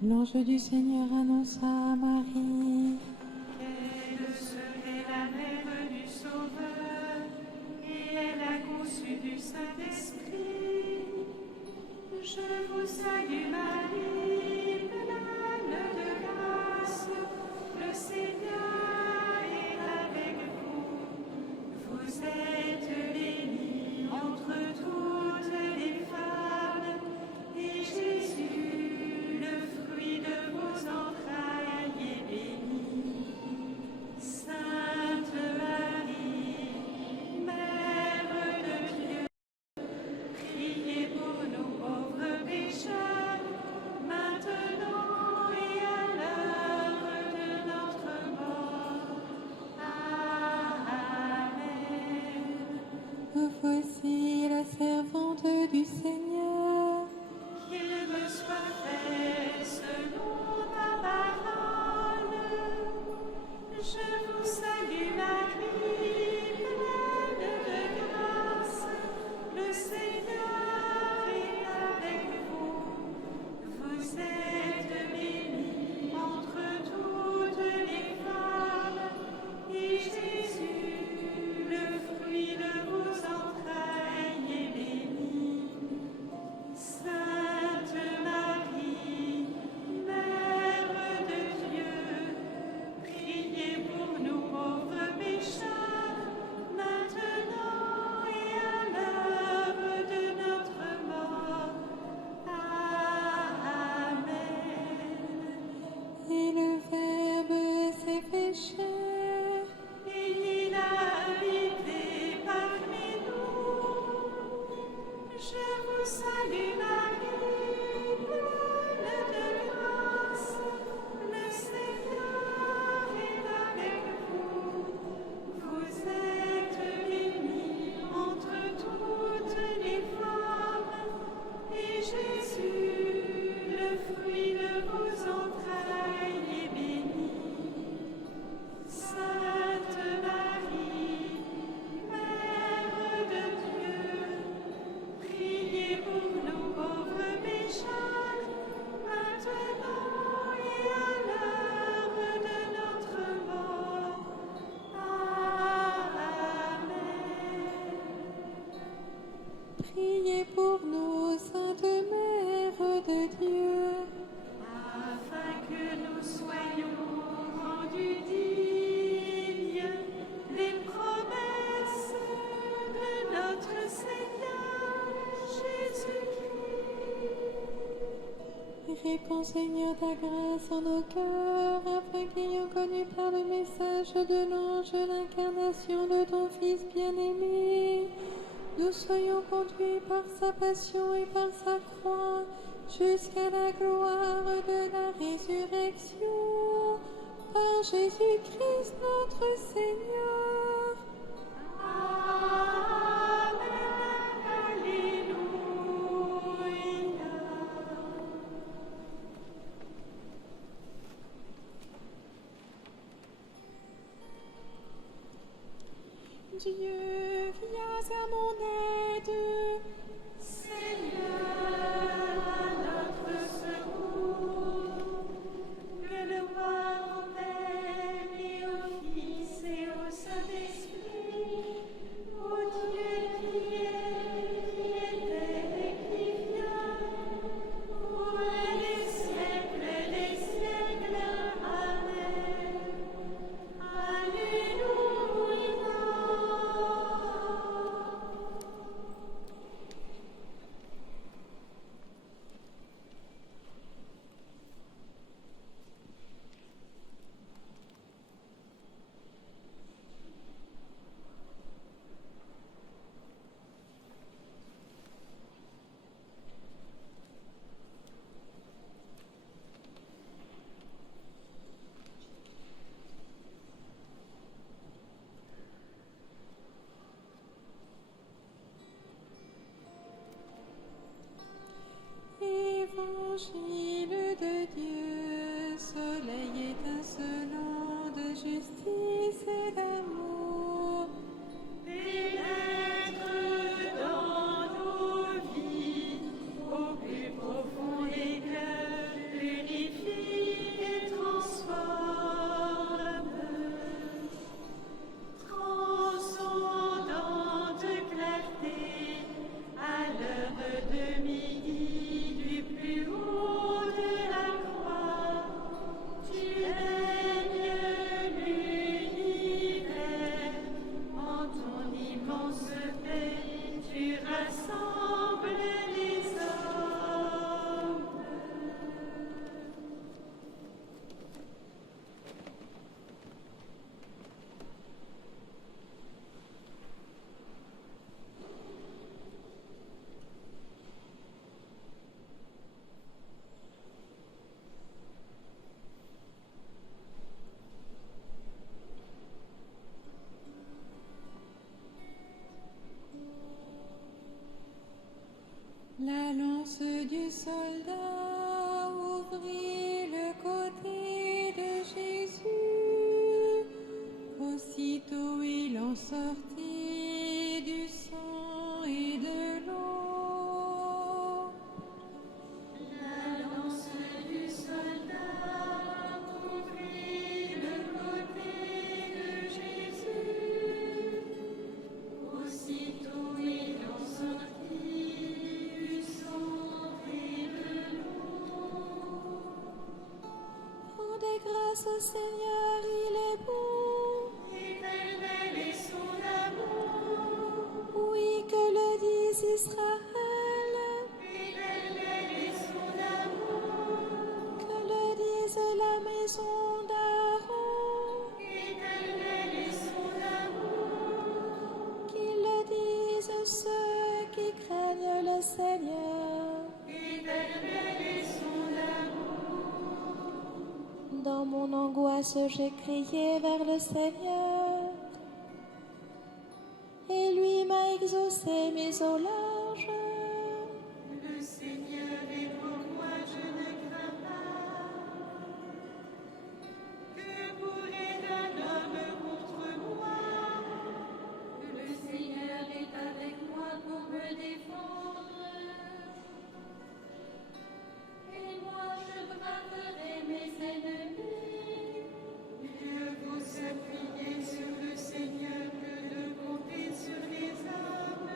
L'ange du Seigneur annonça à Marie. Quelle serait la mère du Sauveur, et elle a conçu du Saint-Esprit. Je vous salue Marie, pleine de grâce, le Seigneur est avec vous. Vous êtes bénie entre toutes les femmes, et Jésus, le fruit de vos entrailles, est béni. Sainte Marie, Mère de Dieu, priez pour nous pauvres pécheurs, maintenant et à l'heure de notre mort. Amen. Voici la servante du Seigneur. Qu'il me soit fait selon ta parole. Je vous salue Marie, pleine de grâce, le Seigneur est avec vous. Vous êtes bénie entre toutes les femmes, et Jésus, le fruit de vos entrailles, est béni. Sainte Marie, Mère de Dieu, priez pour nous pauvres pécheurs, maintenant et à l'heure de notre mort. Amen. Et le Verbe s'est fait chair. Et il a habité parmi nous. Je vous salue Marie, pleine de grâce, le Seigneur est avec vous. Vous êtes bénie entre toutes les femmes, et Jésus, le fruit de vos entrailles, est béni. Sainte Marie, Mère de Dieu, priez pour nous pauvres pécheurs, maintenant et à l'heure de notre mort. Amen. Priez pour nous, Sainte Mère de Dieu. Afin que nous soyons rendus dignes des promesses de notre Seigneur Jésus-Christ. Répands, Seigneur, ta grâce en nos cœurs, afin qu'ayant connu par le message de l'ange l'incarnation de ton Fils bien-aimé, nous soyons conduits par sa passion et par sa croix jusqu'à la gloire de la résurrection. Par Jésus-Christ notre Seigneur. Amen. Alléluia. Dieu, viens à mon aide. Seigneur, à notre secours, que gloire au Père et au Fils et au Saint-Esprit, au Dieu qui est, qui était et qui vient, pour les siècles des siècles. Amen. Alléluia. soldat ouvrit le côté de Jésus. Aussitôt il en sortit du sang et de l'eau. La lance du soldat ouvrit le côté de Jésus. Aussitôt il en sortit du sang et de l'eau. Rendez grâce au Seigneur, il est bon. Éternel est son amour. Oui, que le dise Israël. Éternel est son amour. Que le dise la maison d'Aaron. Éternel est son amour. Qu'ils le disent ceux qui craignent le Seigneur. Éternel est son amour. Dans mon angoisse, j'ai crié vers le Seigneur. Et lui m'a exaucé mes eaux larges. Le Seigneur est pour moi, je ne crains pas. Que pourrait un homme contre moi? Le Seigneur est avec moi pour me défendre. Et moi je braverai mes ennemis. Mieux vaut s'appuyer sur le Seigneur que de compter sur les hommes.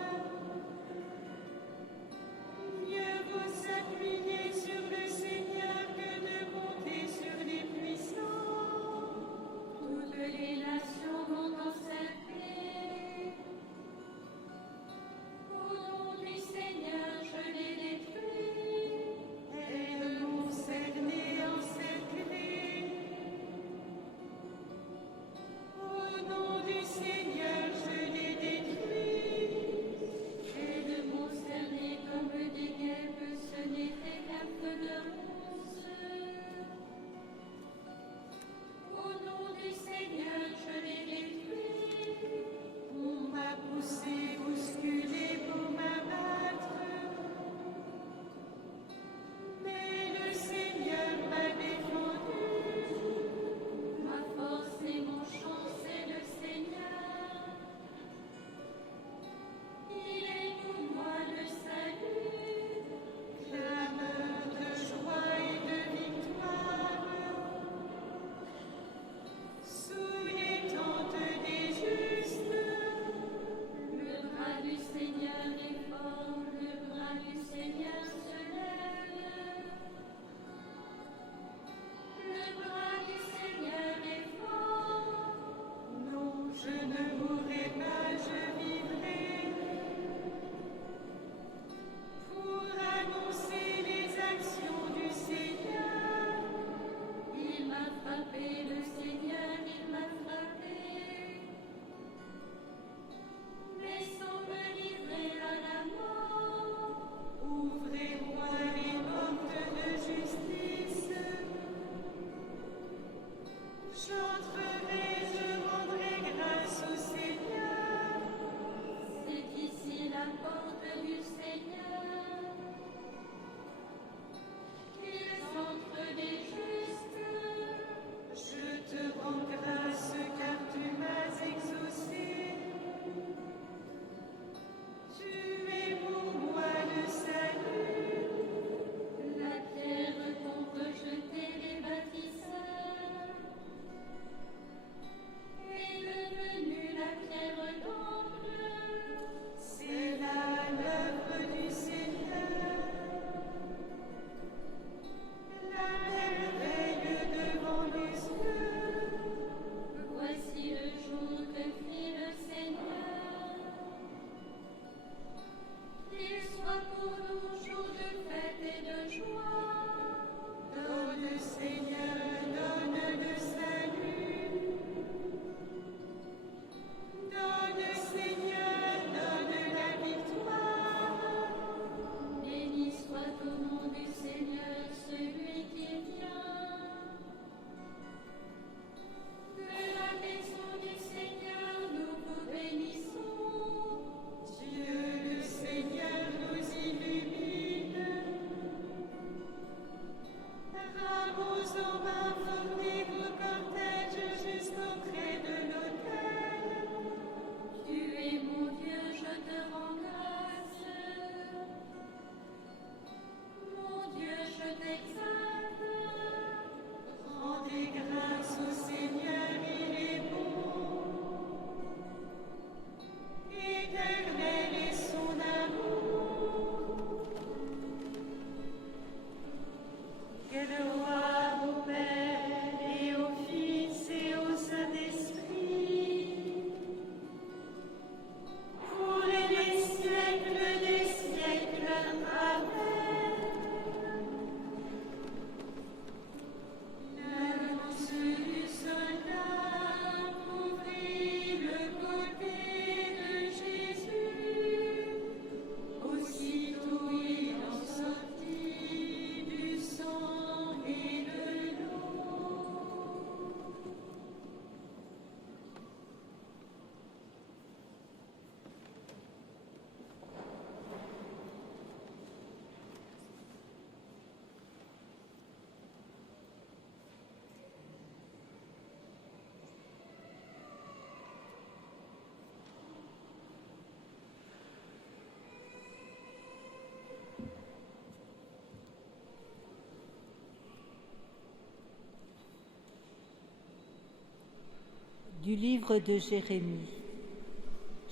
Du livre de Jérémie.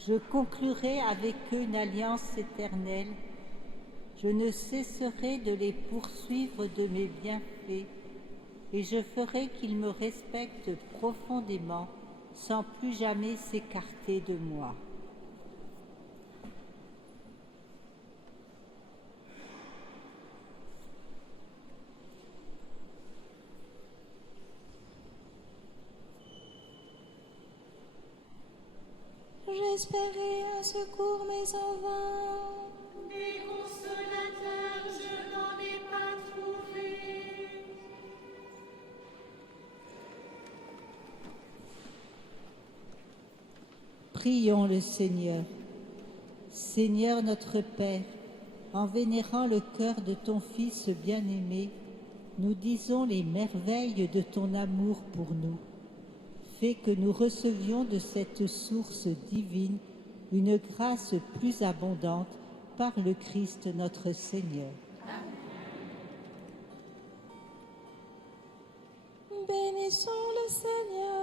Je conclurai avec eux une alliance éternelle. Je ne cesserai de les poursuivre de mes bienfaits, et je ferai qu'ils me respectent profondément, sans plus jamais s'écarter de moi. J'espérais un secours, mais en vain. Des consolateurs, je n'en ai pas trouvé. Prions le Seigneur. Seigneur notre Père, en vénérant le cœur de ton Fils bien-aimé, nous disons les merveilles de ton amour pour nous. Fais que nous recevions de cette source divine une grâce plus abondante par le Christ notre Seigneur. Bénissons le Seigneur.